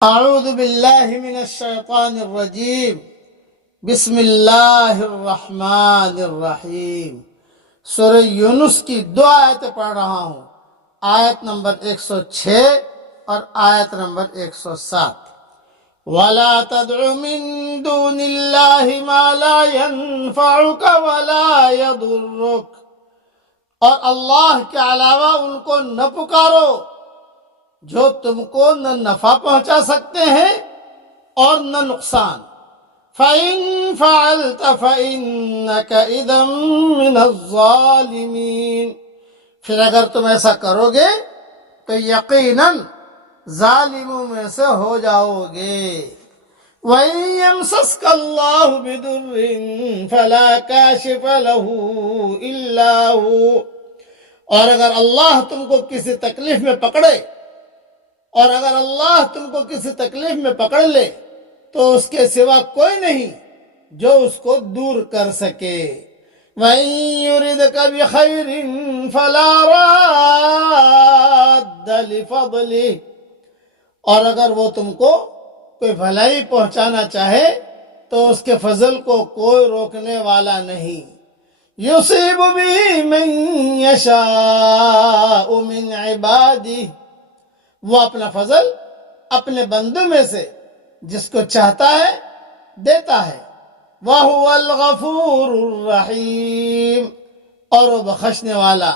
اعوذ باللہ من الشیطان الرجیم بسم اللہ الرحمن الرحیم۔ سورہ یونس کی 2 آیتیں پڑھ رہا ہوں، آیت نمبر 106 اور آیت نمبر 107۔ وَلَا تَدْعُ مِن دُونِ اللَّهِ مَا لَا يَنفَعُكَ وَلَا يَضُرُّكَ، اور اللہ کے علاوہ ان کو نہ پکارو جو تم کو نہ نفع پہنچا سکتے ہیں اور نہ نقصان۔ فَإِن فَعَلْتَ فَإِنَّكَ إِذًا مِّنَ الظَّالِمِينَ، پھر اگر تم ایسا کرو گے تو یقیناً ظالموں میں سے ہو جاؤ گے۔ وَإِن يَمْسَسْكَ اللَّهُ بِضُرٍّ فَلَا كَاشِفَ لَهُ إِلَّا هُوَ، اور اگر اللہ تم کو کسی تکلیف میں پکڑے، اور اگر اللہ تم کو کسی تکلیف میں پکڑ لے تو اس کے سوا کوئی نہیں جو اس کو دور کر سکے۔ وَإِن يُرِدْكَ بِخَيْرٍ فَلَا رَادَّ لِفَضْلِهِ، اور اگر وہ تم کو کوئی بھلائی پہنچانا چاہے تو اس کے فضل کو کوئی روکنے والا نہیں۔ يُصِيبُ بِهِ مَن يَشَاءُ مِنْ عِبَادِهِ، وہ اپنا فضل اپنے بندوں میں سے جس کو چاہتا ہے دیتا ہے۔ وَهُوَ الْغَفُورُ الرَّحِيمُ، اور وہ بخشنے والا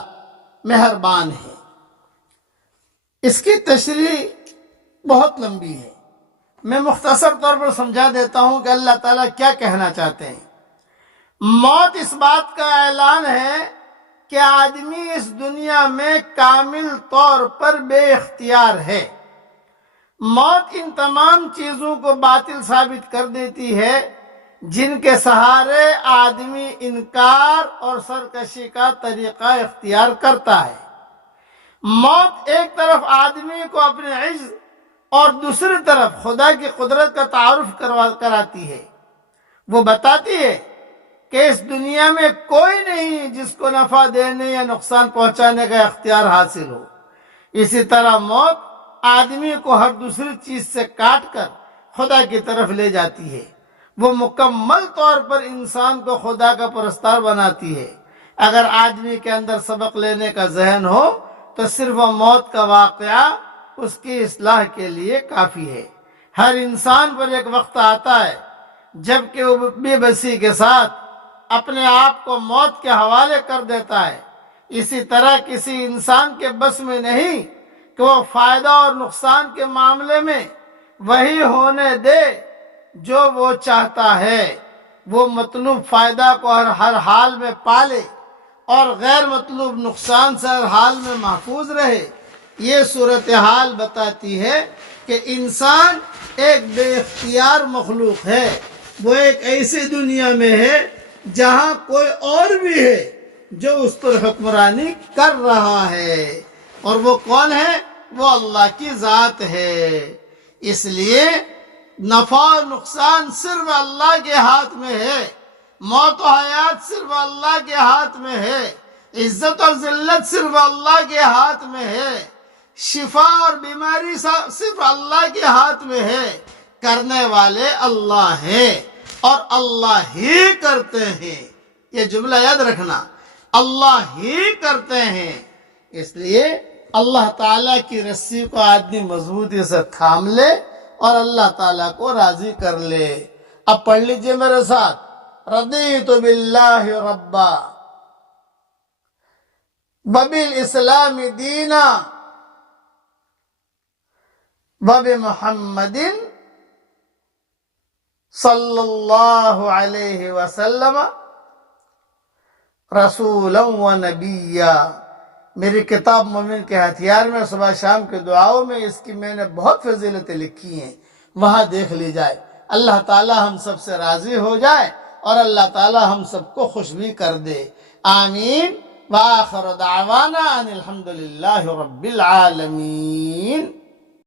مہربان ہے۔ اس کی تشریح بہت لمبی ہے، میں مختصر طور پر سمجھا دیتا ہوں کہ اللہ تعالیٰ کیا کہنا چاہتے ہیں۔ موت اس بات کا اعلان ہے کہ آدمی اس دنیا میں کامل طور پر بے اختیار ہے۔ موت ان تمام چیزوں کو باطل ثابت کر دیتی ہے جن کے سہارے آدمی انکار اور سرکشی کا طریقہ اختیار کرتا ہے۔ موت ایک طرف آدمی کو اپنے عجز اور دوسری طرف خدا کی قدرت کا تعارف کراتی ہے۔ وہ بتاتی ہے کہ اس دنیا میں کوئی نہیں جس کو نفع دینے یا نقصان پہنچانے کا اختیار حاصل ہو۔ اسی طرح موت آدمی کو ہر دوسری چیز سے کاٹ کر خدا کی طرف لے جاتی ہے۔ وہ مکمل طور پر انسان کو خدا کا پرستار بناتی ہے۔ اگر آدمی کے اندر سبق لینے کا ذہن ہو تو صرف موت کا واقعہ اس کی اصلاح کے لیے کافی ہے۔ ہر انسان پر ایک وقت آتا ہے جب کہ وہ بے بسی کے ساتھ اپنے آپ کو موت کے حوالے کر دیتا ہے۔ اسی طرح کسی انسان کے بس میں نہیں کہ وہ فائدہ اور نقصان کے معاملے میں وہی ہونے دے جو وہ چاہتا ہے۔ وہ مطلوب فائدہ کو ہر حال میں پالے اور غیر مطلوب نقصان سے ہر حال میں محفوظ رہے۔ یہ صورتحال بتاتی ہے کہ انسان ایک بے اختیار مخلوق ہے۔ وہ ایک ایسی دنیا میں ہے جہاں کوئی اور بھی ہے جو اس پر حکمرانی کر رہا ہے، اور وہ کون ہے؟ وہ اللہ کی ذات ہے۔ اس لیے نفع اور نقصان صرف اللہ کے ہاتھ میں ہے، موت و حیات صرف اللہ کے ہاتھ میں ہے، عزت اور ذلت صرف اللہ کے ہاتھ میں ہے، شفا اور بیماری صرف اللہ کے ہاتھ میں ہے۔ کرنے والے اللہ ہیں اور اللہ ہی کرتے ہیں۔ یہ جملہ یاد رکھنا، اللہ ہی کرتے ہیں۔ اس لیے اللہ تعالیٰ کی رسی کو آدمی مضبوطی سے تھام لے اور اللہ تعالیٰ کو راضی کر لے۔ اب پڑھ لیجئے میرے ساتھ، رضیت باللہ ربا وبالاسلام دینا وبمحمد صلی اللہ علیہ وسلم رسولا و نبیا۔ میری کتاب مومن کے ہتھیار میں صبح شام کے دعاؤں میں اس کی میں نے بہت فضیلتیں لکھی ہیں، وہاں دیکھ لی جائے۔ اللہ تعالی ہم سب سے راضی ہو جائے اور اللہ تعالی ہم سب کو خوش بھی کر دے۔ آمین۔ وآخر دعوانا ان الحمد للہ رب العالمین۔